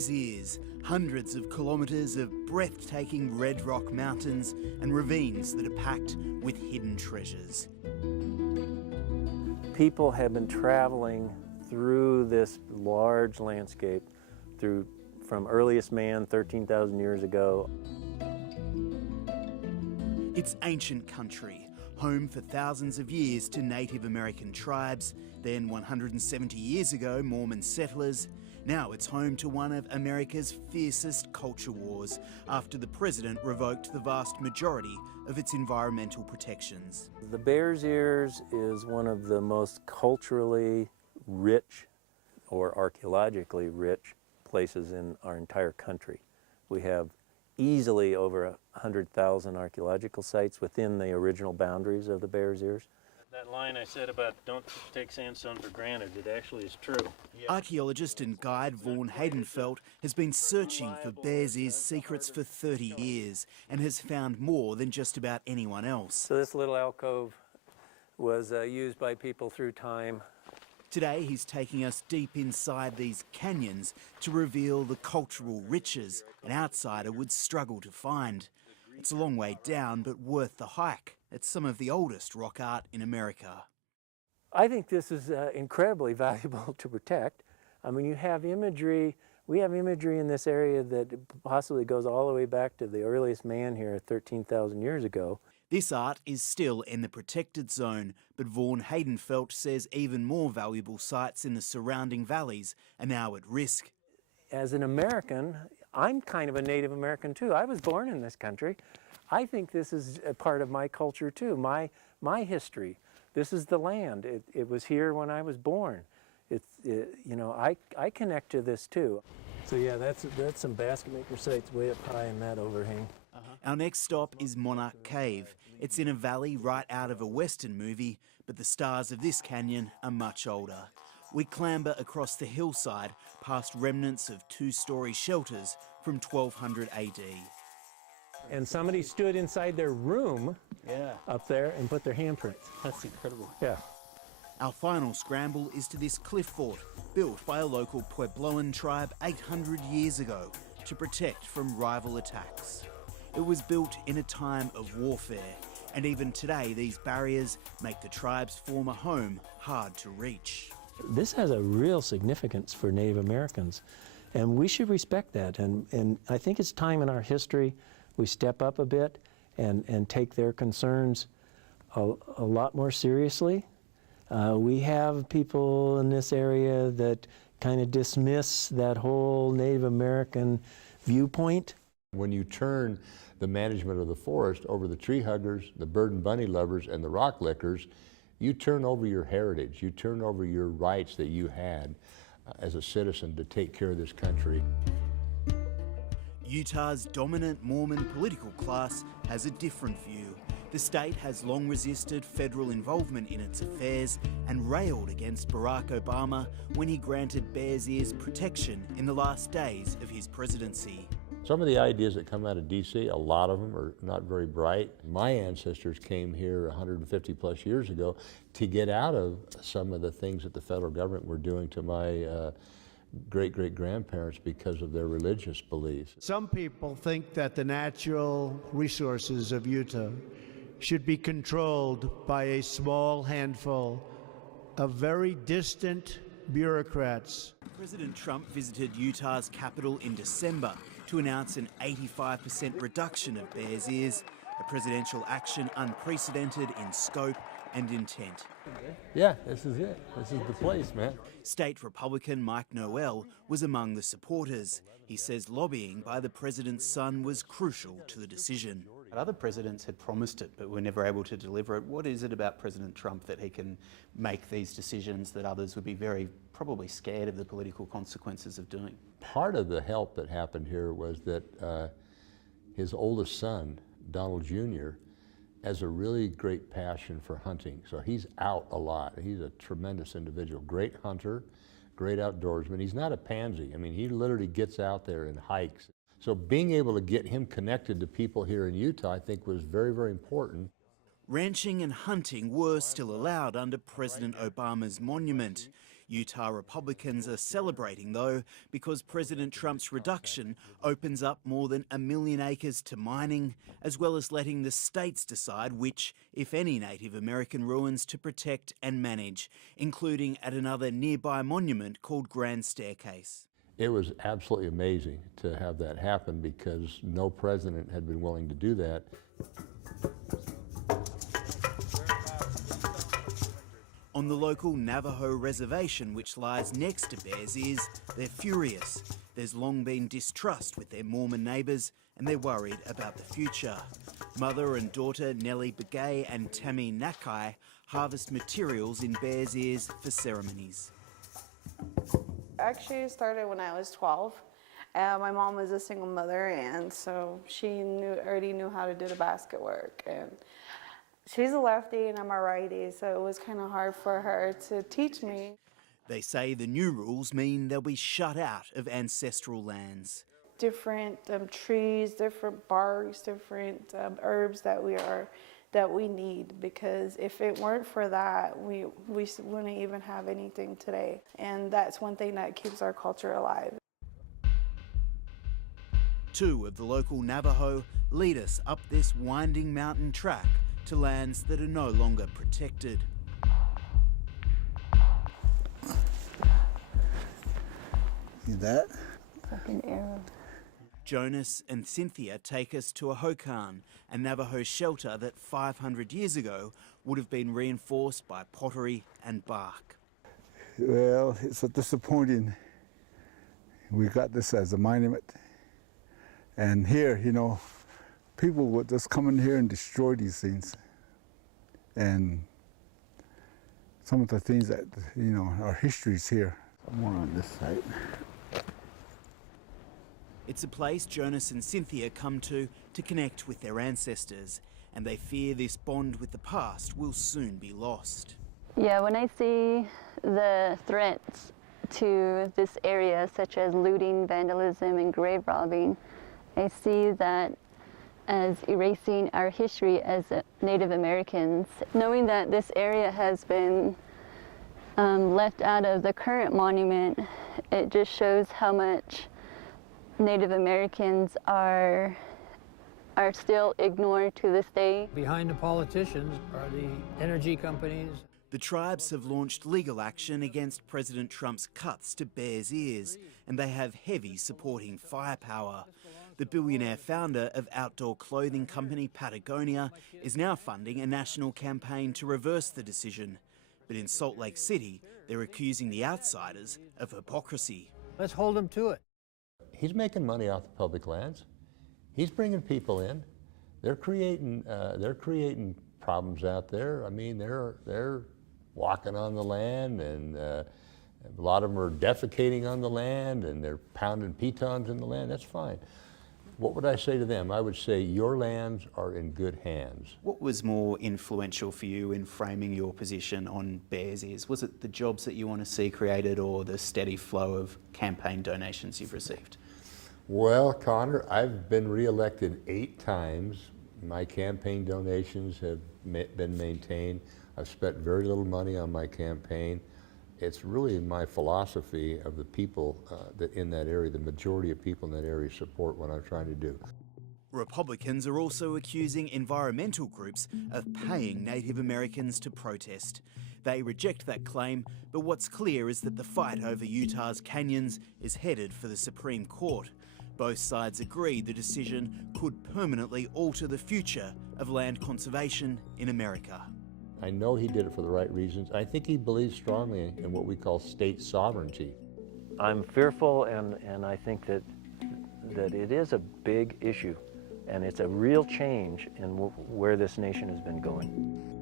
Bears Ears, hundreds of kilometres of breathtaking red rock mountains and ravines that are packed with hidden treasures. People have been traveling through this large landscape from earliest man 13,000 years ago. It's ancient country, home for thousands of years to Native American tribes, then 170 years ago Mormon settlers. Now it's home to one of America's fiercest culture wars after the president revoked the vast majority of its environmental protections. The Bears Ears is one of the most culturally rich or archaeologically rich places in our entire country. We have easily over 100,000 archaeological sites within the original boundaries of the Bears Ears. That line I said about don't take sandstone for granted, it actually is true. Archaeologist and guide Vaughan Haydenfeld has been searching for Bears Ears secrets for 30 years and has found more than just about anyone else. So this little alcove was used by people through time. Today he's taking us deep inside these canyons to reveal the cultural riches an outsider would struggle to find. It's a long way down, but worth the hike. It's some of the oldest rock art in America. I think this is incredibly valuable to protect. I mean, you have imagery, we have imagery in this area that possibly goes all the way back to the earliest man here 13,000 years ago. This art is still in the protected zone, but Vaughan Haydenfeld says even more valuable sites in the surrounding valleys are now at risk. As an American, I'm kind of a Native American too. I was born in this country. I think this is a part of my culture too, my history. This is the land. It was here when I was born. You know, I connect to this too. So yeah, that's some basket maker sites way up high in that overhang. Our next stop is Monarch Cave. It's in a valley right out of a Western movie, but the stars of this canyon are much older. We clamber across the hillside past remnants of two-storey shelters from 1200 AD. And somebody stood inside their room up there and put their handprints. That's incredible. Yeah. Our final scramble is to this cliff fort, built by a local Puebloan tribe 800 years ago to protect from rival attacks. It was built in a time of warfare, and even today these barriers make the tribe's former home hard to reach. This has a real significance for Native Americans, and we should respect that. And I think it's time in our history we step up a bit and take their concerns a lot more seriously. We have people in this area that kind of dismiss that whole Native American viewpoint. When you turn the management of the forest over the tree huggers, the bird and bunny lovers, and the rock lickers, you turn over your heritage, you turn over your rights that you had as a citizen to take care of this country. Utah's dominant Mormon political class has a different view. The state has long resisted federal involvement in its affairs and railed against Barack Obama when he granted Bears Ears protection in the last days of his presidency. Some of the ideas that come out of D.C., a lot of them are not very bright. My ancestors came here 150 plus years ago to get out of some of the things that the federal government were doing to my great-great-grandparents because of their religious beliefs. Some people think that the natural resources of Utah should be controlled by a small handful of very distant bureaucrats. President Trump visited Utah's capital in December to announce an 85% reduction of Bears Ears, a presidential action unprecedented in scope and intent. Yeah, this is it. This is the place, man. State Republican Mike Noel was among the supporters. He says lobbying by the president's son was crucial to the decision. Other presidents had promised it, but were never able to deliver it. What is it about President Trump that he can make these decisions that others would be probably scared of the political consequences of doing? Part of the help that happened here was that his oldest son, Donald Jr., has a really great passion for hunting. So he's out a lot. He's a tremendous individual, great hunter, great outdoorsman. He's not a pansy. I mean, he literally gets out there and hikes. So being able to get him connected to people here in Utah, I think, was very, very important. Ranching and hunting were still allowed under President Obama's monument. Utah Republicans are celebrating, though, because President Trump's reduction opens up more than 1 million acres to mining, as well as letting the states decide which, if any, Native American ruins to protect and manage, including at another nearby monument called Grand Staircase. It was absolutely amazing to have that happen because no president had been willing to do that. On the local Navajo reservation, which lies next to Bears Ears, they're furious. There's long been distrust with their Mormon neighbours, and they're worried about the future. Mother and daughter Nellie Begay and Tammy Nakai harvest materials in Bears Ears for ceremonies. Actually, it started when I was 12. My mom was a single mother, and so she already knew how to do the basket work. And she's a lefty and I'm a righty, so it was kind of hard for her to teach me. They say the new rules mean they'll be shut out of ancestral lands. Different trees, different barks, different herbs that we need, because if it weren't for that, we wouldn't even have anything today. And that's one thing that keeps our culture alive. Two of the local Navajo lead us up this winding mountain track to lands that are no longer protected. See that? Like an arrow. Jonas and Cynthia take us to a hokan, a Navajo shelter that 500 years ago would have been reinforced by pottery and bark. Well, it's disappointing. We got this as a monument. And here, you know, people would just come in here and destroy these things. And some of the things that, you know, our history is here. More on this side. It's a place Jonas and Cynthia come to connect with their ancestors, and they fear this bond with the past will soon be lost. Yeah, when I see the threats to this area, such as looting, vandalism, and grave robbing, I see that as erasing our history as Native Americans. Knowing that this area has been left out of the current monument, it just shows how much Native Americans are still ignored to this day. Behind the politicians are the energy companies. The tribes have launched legal action against President Trump's cuts to Bears Ears, and they have heavy supporting firepower. The billionaire founder of outdoor clothing company Patagonia is now funding a national campaign to reverse the decision. But in Salt Lake City, they're accusing the outsiders of hypocrisy. Let's hold them to it. He's making money off the public lands. He's bringing people in. They're creating problems out there. I mean, they're walking on the land, and a lot of them are defecating on the land, and they're pounding pitons in the land. That's fine. What would I say to them? I would say your lands are in good hands. What was more influential for you in framing your position on Bears Ears? Was it the jobs that you want to see created, or the steady flow of campaign donations you've received? Well, Connor, I've been re-elected 8 times. My campaign donations have been maintained. I've spent very little money on my campaign. It's really my philosophy of the people that in that area, the majority of people in that area support what I'm trying to do. Republicans are also accusing environmental groups of paying Native Americans to protest. They reject that claim, but what's clear is that the fight over Utah's canyons is headed for the Supreme Court. Both sides agree the decision could permanently alter the future of land conservation in America. I know he did it for the right reasons. I think he believes strongly in what we call state sovereignty. I'm fearful, and I think that it is a big issue, and it's a real change in where this nation has been going.